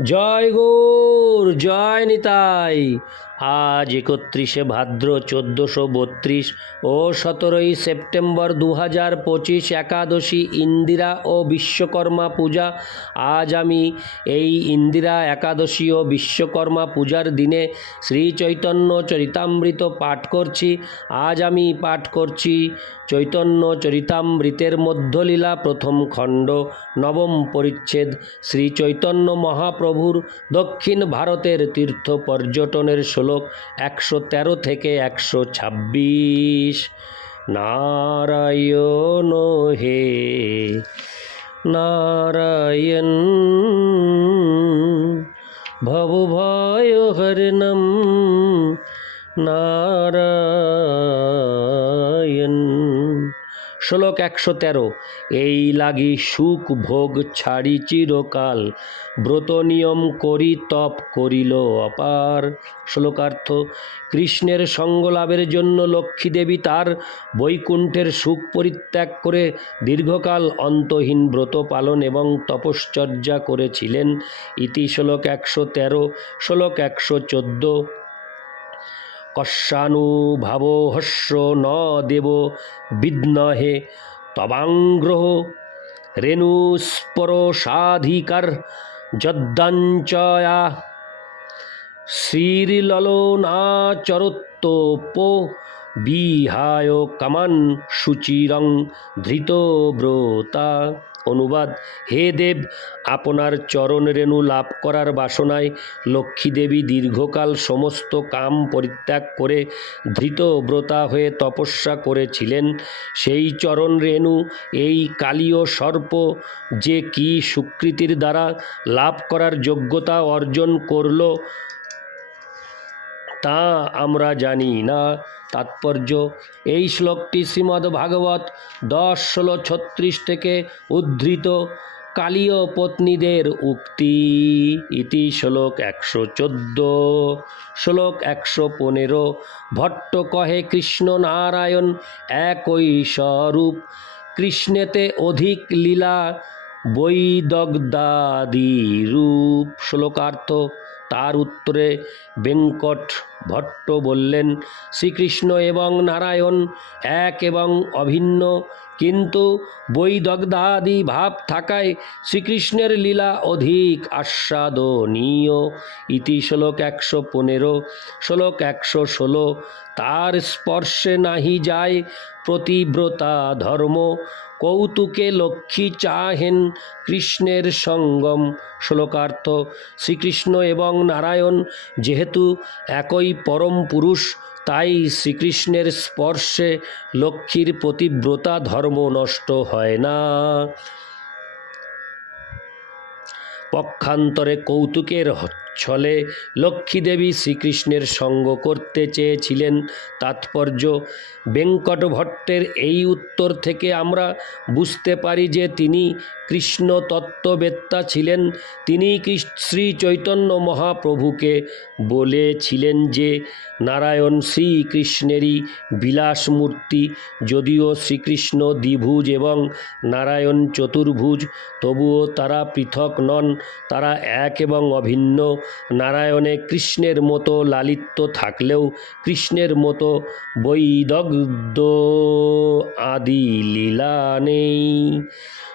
জয় গৌর জয় নিতাই। আজ একত্রিশে ভাদ্র চোদ্দোশো বত্রিশ ও সতেরোই সেপ্টেম্বর দু হাজার পঁচিশ একাদশী ইন্দিরা ও বিশ্বকর্মা পূজা। আজ আমি এই ইন্দিরা একাদশী ও বিশ্বকর্মা পূজার দিনে শ্রী চৈতন্য চরিতামৃত পাঠ করছি। আজ আমি পাঠ করছি চৈতন্য চরিতামৃতের মধ্যলীলা প্রথম খণ্ড, নবম পরিচ্ছেদ। শ্রী চৈতন্য মহাপ্রভুর দক্ষিণ ভারতের তীর্থ পর্যটনের শ্লোক একশো তেরো থেকে একশো ছাব্বিশ। নারায়ণ হে নারায়ণ। ভবভয় হরণম নারায়ণ শ্লোক একশো তেরো, এই লাগি সুখ ভোগ ছাড়ি চিরকাল, ব্রত নিয়ম করি তপ করিল অপার। শ্লোকার্থ, কৃষ্ণের সঙ্গ লাভের জন্য লক্ষ্মী দেবী তার বৈকুণ্ঠের সুখ পরিত্যাগ করে দীর্ঘকাল অন্তহীন ব্রত পালন এবং তপশ্চর্যা করেছিলেন। ইতি শ্লোক একশো তেরো, শ্লোক একশো চোদ্দ। কস্যানুভাব হস্য ন দেব বিদ্মহে তবাংগ্রহ। রেণুস্পরসাধিকার যদ্দাঞ্চয়া। শ্রীললনাচরোত্তপ বিহায় কামান সুচিরং ধৃতব্রতা অনুবাদ। হে দেব, আপনার চরণ রেণু লাভ করার বাসনায় লক্ষ্মীদেবী দীর্ঘকাল সমস্ত কাম পরিত্যাগ করে ধৃতব্রতা হয়ে তপস্যা করেছিলেন। সেই চরণ রেণু, এই কালীয় সর্প, যে কি সুকৃতির দ্বারা লাভ করার যোগ্যতা অর্জন করল তা আমরা জানি না। তাৎপর্য, এই শ্লোকটি শ্রীমদ্ ভাগবত দশ, ষোলো, ছত্রিশ থেকে উদ্ধৃত কালীয় পত্নীদের উক্তি। ইতি শ্লোক একশো চোদ্দ। শ্লোক একশো পনেরো। ভট্ট কহে, কৃষ্ণ নারায়ণ, একই স্বরূপ। কৃষ্ণেতে অধিক লীলা বৈদগ্ধাদি রূপ শ্লোকার্থ তার উত্তরে বেঙ্কট ভট্ট বললেন শ্রীকৃষ্ণ এবং নারায়ণ এক এবং অভিন্ন। কিন্তু বৈদগ্ধাদি ভাব থাকায় শ্রীকৃষ্ণের লীলা অধিক আস্বাদনীয়। ইতি শ্লোক একশো পনেরো, শ্লোক একশো ষোলো, তার স্পর্শে নাহি যায় প্রতিব্রতা ধর্ম, কৌতুকে লক্ষ্মী চাহেন কৃষ্ণের সঙ্গম। শ্লোকার্থ, শ্রীকৃষ্ণ এবং নারায়ণ যেহেতু একই পরম পুরুষ তাই শ্রীকৃষ্ণের স্পর্শে লক্ষ্মীর প্রতিব্রতা ধর্ম নষ্ট হয় না। পক্ষান্তরে কৌতুকের ছলে লক্ষ্মীদেবী শ্রীকৃষ্ণের সঙ্গ করতে চেয়েছিলেন। তাৎপর্য বেঙ্কট ভট্টের এই উত্তর থেকে আমরা বুঝতে পারি যে তিনি কৃষ্ণ তত্ত্ববেত্তা ছিলেন। তিনি শ্রী চৈতন্য মহাপ্রভুকে বলেছিলেন যে, নারায়ণ শ্রীকৃষ্ণেরই বিলাস মূর্তি যদিও শ্রীকৃষ্ণ দ্বিভুজ এবং নারায়ণ চতুর্ভুজ, তবুও তারা পৃথক নন। তারা এক এবং অভিন্ন। নারায়ণে কৃষ্ণের মতো লালিত্য থাকলেও কৃষ্ণের মতো বৈদগ্ধ আদি লীলা নেই।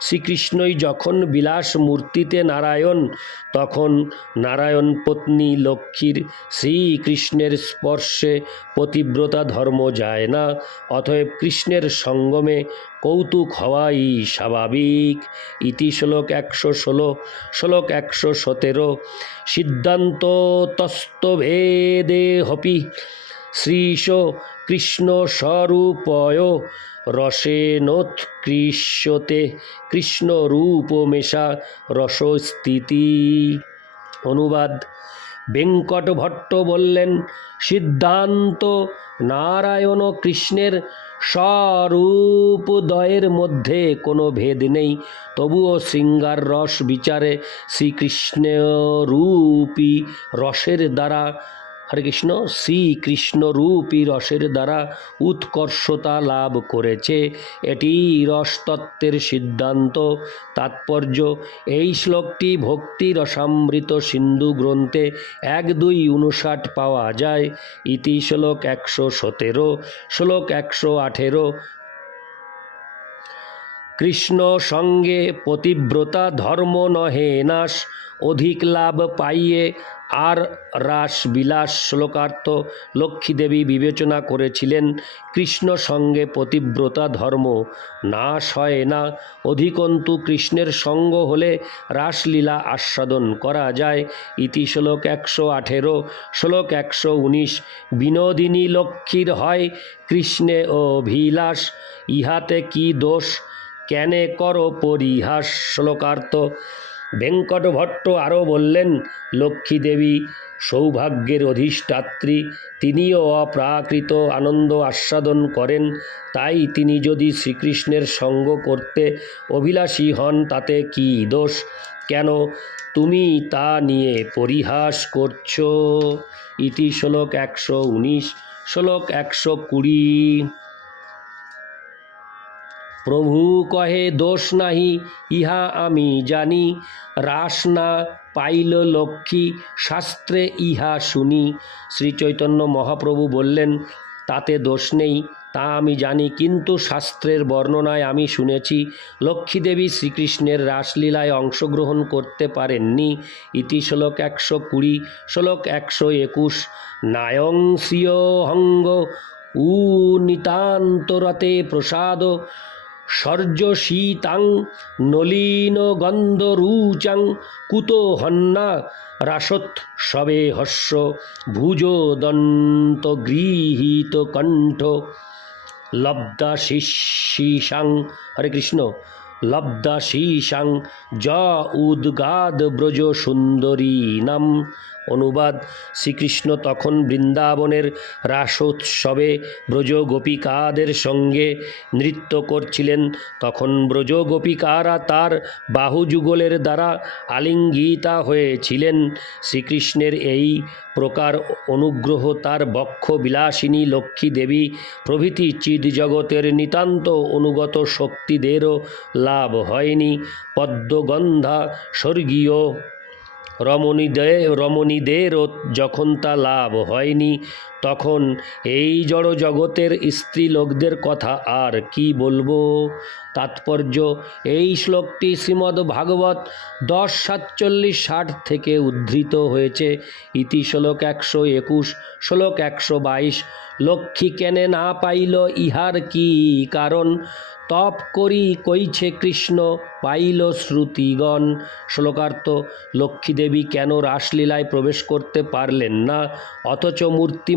শ্রীকৃষ্ণই যখন বিলাস মূর্তিতে নারায়ণ, তখন নারায়ণ পত্নী লক্ষ্মীর শ্রীকৃষ্ণের স্পর্শে পতিব্রতা ধর্ম যায় না, অতএব কৃষ্ণের সঙ্গমে কৌতুক হওয়াই স্বাভাবিক। ইতি শ্লোক একশো ষোলো, শ্লোক একশো সতেরো। সিদ্ধান্ত তস্তভেদে হপি। শ্রীশ কৃষ্ণ স্বরূপয় রসেনোৎকৃষ্যতে কৃষ্ণ রূপমেশা রসস্থিতি। অনুবাদ। বেঙ্কট ভট্ট বললেন, সিদ্ধান্ত নারায়ণ কৃষ্ণের স্বরূপদয়ের মধ্যে কোনো ভেদ নেই। তবুও শৃঙ্গার রস বিচারে শ্রীকৃষ্ণ রূপী রসের দ্বারা হরে কৃষ্ণ শ্রীকৃষ্ণরূপী রসের দ্বারা উৎকর্ষতা লাভ করেছে। এটি রসতত্ত্বের সিদ্ধান্ত, তাৎপর্য। এই শ্লোকটি ভক্তি রসামৃত সিন্ধু গ্রন্থে এক দুই উনষাট পাওয়া যায়। ইতি শ্লোক একশো সতেরো, শ্লোক একশো আঠেরো। কৃষ্ণ সঙ্গে পতিব্রতা, ধর্ম নহে নাশ, অধিক লাভ পাইয়ে আর রাস বিলাস শ্লোকার্থ লক্ষ্মীদেবী বিবেচনা করেছিলেন, কৃষ্ণ সঙ্গে পতিব্রতা ধর্ম। নাশ হয় না, অধিকন্তু কৃষ্ণের সঙ্গ হলে রাসলীলা আস্বাদন করা যায়। ইতি শ্লোক একশো আঠেরো, শ্লোক একশো উনিশ, বিনোদিনী লক্ষ্মীর হয় কৃষ্ণে অভিলাষ, ইহাতে কি দোষ? কেনে কর পরিহাস? শ্লোকার্থ ভেঙ্কট ভট্ট আরও বললেন, লক্ষ্মী দেবী, সৌভাগ্যের অধিষ্ঠাত্রী, তিনিও অপ্রাকৃত আনন্দ আস্বাদন করেন। তাই তিনি যদি শ্রীকৃষ্ণের সঙ্গ করতে অভিলাষী হন, তাতে কি দোষ? কেন তুমি তা নিয়ে পরিহাস করছ? ইতি শ্লোক একশো উনিশ, শ্লোক একশো কুড়ি। প্রভু কহে, দোষ নাহি, ইহা আমি জানি। রাস না পাইল লক্ষ্মী, শাস্ত্রে ইহা শুনি। শ্রী চৈতন্য মহাপ্রভু বললেন, তাতে দোষ নেই, তা আমি জানি, কিন্তু শাস্ত্রের বর্ণনায় আমি শুনেছি লক্ষ্মীদেবী শ্রীকৃষ্ণের রাসলীলায় অংশগ্রহণ করতে পারেননি। ইতি শ্লোক একশো কুড়ি, শ্লোক একশো একুশ। নায়ং স্বীয় হঙ্গ উ নিতান্তরতে প্রসাদ। সর্য শীতাং নলিন গন্ধরুচাং কুতো হন্না রাসৎ সবে হস্য ভুজ দন্ত গৃহীত কণ্ঠ। লব্ধা শিশিসাং হরে কৃষ্ণ লব্ধা শীষাং য উদ্গাদ ব্রজ সুন্দরী নাম। অনুবাদ। শ্রীকৃষ্ণ তখন বৃন্দাবনের রাসোৎসবে ব্রজ গোপিকাদের সঙ্গে নৃত্য করছিলেন। তখন ব্রজ গোপিকারা তার বাহুযুগলের দ্বারা আলিঙ্গিতা হয়েছিলেন। শ্রীকৃষ্ণের এই প্রকার অনুগ্রহ তার বক্ষ বিলাসিনী লক্ষ্মী দেবী প্রভৃতি চিদ জগতের নিতান্ত অনুগত শক্তিদেরও লাভ হয়নি। পদ্মগন্ধা স্বর্গীয় রমণীদের রমণীদেরও যখন তা লাভ হয়নি তখন এই জড় জগতের স্ত্রী লোকদের কথা আর কি বলব? তাৎপর্য, এই শ্লোকটি শ্রীমদ্ ভাগবত দশ সাতচল্লিশ ষাট থেকে উদ্ধৃত হয়েছে। ইতি শ্লোক একশো একুশ, শ্লোক একশো বাইশ। লক্ষ্মী কেনে না পাইল ইহার কি কারণ? তপ করি কইছে কৃষ্ণ, পাইল শ্রুতিগণ। শ্লোকার্থ, লক্ষ্মীদেবী কেন রাসলীলায় প্রবেশ করতে পারলেন না? অথচ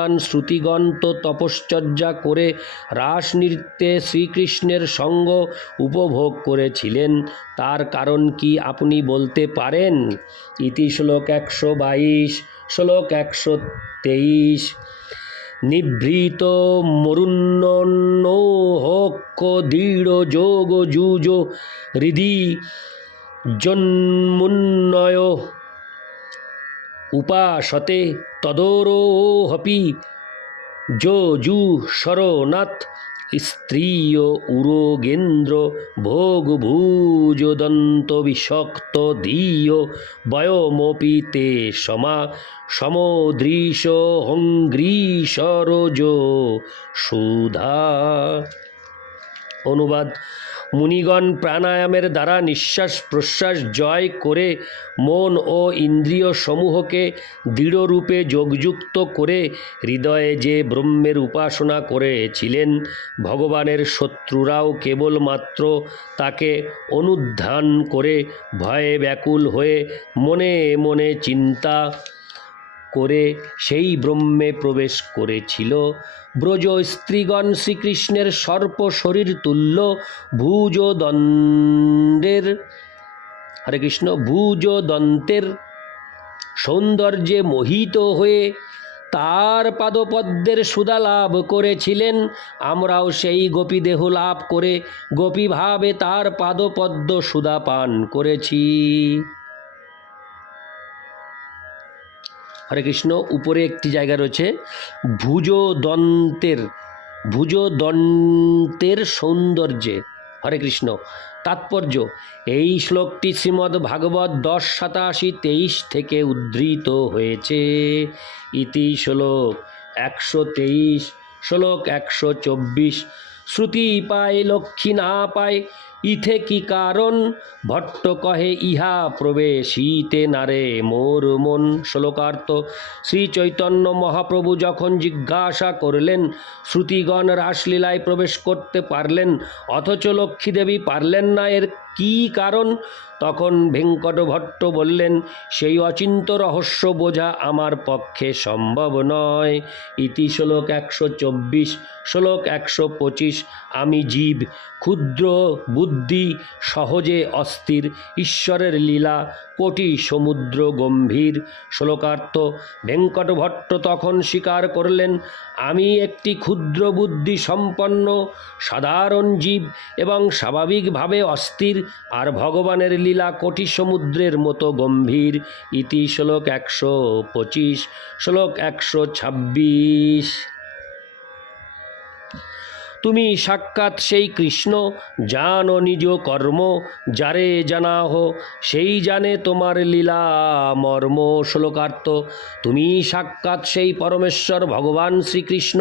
মূর্তিমান শ্রুতিগণ তো তপশ্চর্যা করে রাস নৃত্যে শ্রীকৃষ্ণের সঙ্গ উপভোগ করেছিলেন। তার কারণ কি আপনি বলতে পারেন? ইতি শ্লোক একশো বাইশ, শ্লোক একশো তেইশ। নিভৃত মরুণ্যহক্ষ দৃঢ় যোগ যুজ হৃদি জন্মুন্নয় উপাসতে তদোরোহপি। যজু শরণাথ স্ত্রীয় উরোগেন্দ্র ভোগ ভুজদন্ত বিষক্ত ধীয় বয়মপি তে সমা সমদৃশ হঙ্গ্রীশরজ সুধা অনুবাদ। মুনিগণ প্রাণায়ামের দ্বারা নিঃশ্বাস প্রশ্বাস জয় করে মন ও ইন্দ্রিয় সমূহকে দৃঢ়রূপে যোগযুক্ত করে হৃদয়ে যে ব্রহ্মের উপাসনা করেছিলেন, ভগবানের শত্রুরাও কেবলমাত্র তাকে অনুধ্যান করে ভয়ে ব্যাকুল হয়ে মনে মনে চিন্তা করে সেই ব্রহ্মে প্রবেশ করেছিল। ব্রজ স্ত্রীগণ শ্রীকৃষ্ণের সর্প শরীর তুল্য ভুজ দণ্ডের হরে কৃষ্ণ ভুজ দন্তের সৌন্দর্যে মোহিত হয়ে তার পাদপদ্মের সুদা লাভ করেছিলেন। আমরাও সেই গোপীদেহ লাভ করে গোপীভাবে তার পাদপদ্ম সুদা পান করেছি। হরে কৃষ্ণ, উপরে একটি জায়গা রয়েছে। ভুজদন্তের ভুজদন্তের সৌন্দর্যে, হরে কৃষ্ণ, তাৎপর্য। এই শ্লোকটি শ্রীমদ্ ভাগবত দশ সাতাশি তেইশ থেকে উদ্ধৃত হয়েছে। ইতি শ্লোক একশো তেইশ, শ্লোক একশো চব্বিশ। শ্রুতি পায়, লক্ষ্মী না পায় ইথে কি কারণ? ভট্ট কহে, ইহা প্রবেশিতে নারে মোর মন। শ্লোকার্থ শ্রী চৈতন্য মহাপ্রভু যখন জিজ্ঞাসা করলেন, শ্রুতিগণ রাসলীলায় প্রবেশ করতে পারলেন, অথচ লক্ষ্মী দেবী পারলেন না, এর কী কারণ? তখন ভেঙ্কট ভট্ট বললেন, সেই অচিন্ত রহস্য বোঝা আমার পক্ষে সম্ভব নয়। ইতি শ্লোক একশো চব্বিশ, শ্লোক একশো পঁচিশ, আমি জীব, ক্ষুদ্র, বুদ্ধি, সহজে অস্থির, ঈশ্বরের লীলা, কোটি সমুদ্র গম্ভীর। শ্লোকার্থ ভেঙ্কট ভট্ট তখন স্বীকার করলেন, আমি একটি ক্ষুদ্র বুদ্ধি সম্পন্ন, সাধারণ জীব এবং স্বাভাবিকভাবে অস্থির, আর ভগবানের লীলা কোটি সমুদ্রের মতো গম্ভীর। ইতি শ্লোক একশো পঁচিশ শ্লোক একশো ছাব্বিশ। তুমি সাক্ষাৎ সেই কৃষ্ণ, জানো নিজ কর্ম, যারে জানাহ, সেই জানে তোমার লীলা, মর্ম শ্লোকার্থ। তুমি সাক্ষাৎ সেই পরমেশ্বর ভগবান শ্রীকৃষ্ণ,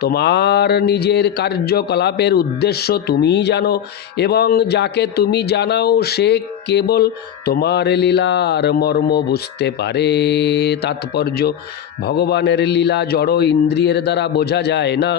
তোমার নিজের কার্যকলাপের উদ্দেশ্য তুমিই জানো, এবং যাকে তুমি জানাও সে কেবল তোমার লীলার মর্ম বুঝতে পারে। তাৎপর্য, ভগবানের লীলা জড় ইন্দ্রিয়ের দ্বারা বোঝা যায় না।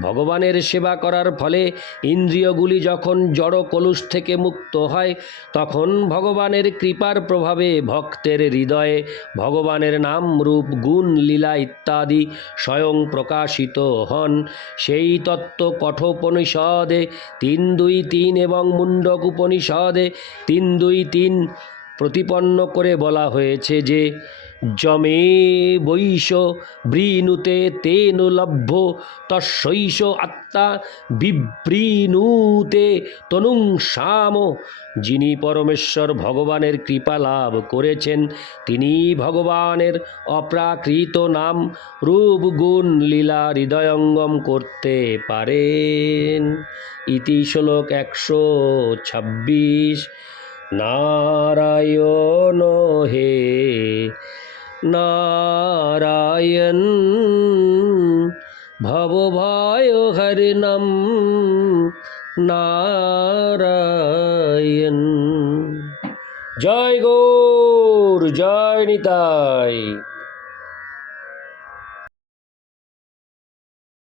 ভগবানের সেবা করার ফলে ইন্দ্রিয়গুলি যখন জড় কলুষ থেকে মুক্ত হয়, তখন ভগবানের কৃপার প্রভাবে ভক্তের হৃদয়ে ভগবানের নাম রূপ, গুণ, লীলা ইত্যাদি স্বয়ং প্রকাশিত হন। সেই তত্ত্ব কঠোপনিষদে তিন দুই তিন এবং মুন্ডক উপনিষদে তিন দুই তিন প্রতিপন্ন করে বলা হয়েছে যে যমে বৈশ বৃণুতে তেন লভ্য তস্যৈষ আত্মা বিবৃণুতে তনুং শাম যিনি পরমেশ্বর ভগবানের কৃপা লাভ করেছেন, তিনি ভগবানের অপ্রাকৃত নাম রূপ গুণ লীলা হৃদয়ঙ্গম করতে পারেন। ইতি শ্লোক একশো ছাব্বিশ। নারায়ণ হে নারায়ণ ভবভয় হরিণম নারায়ণ জয় গৌর জয় নিতাই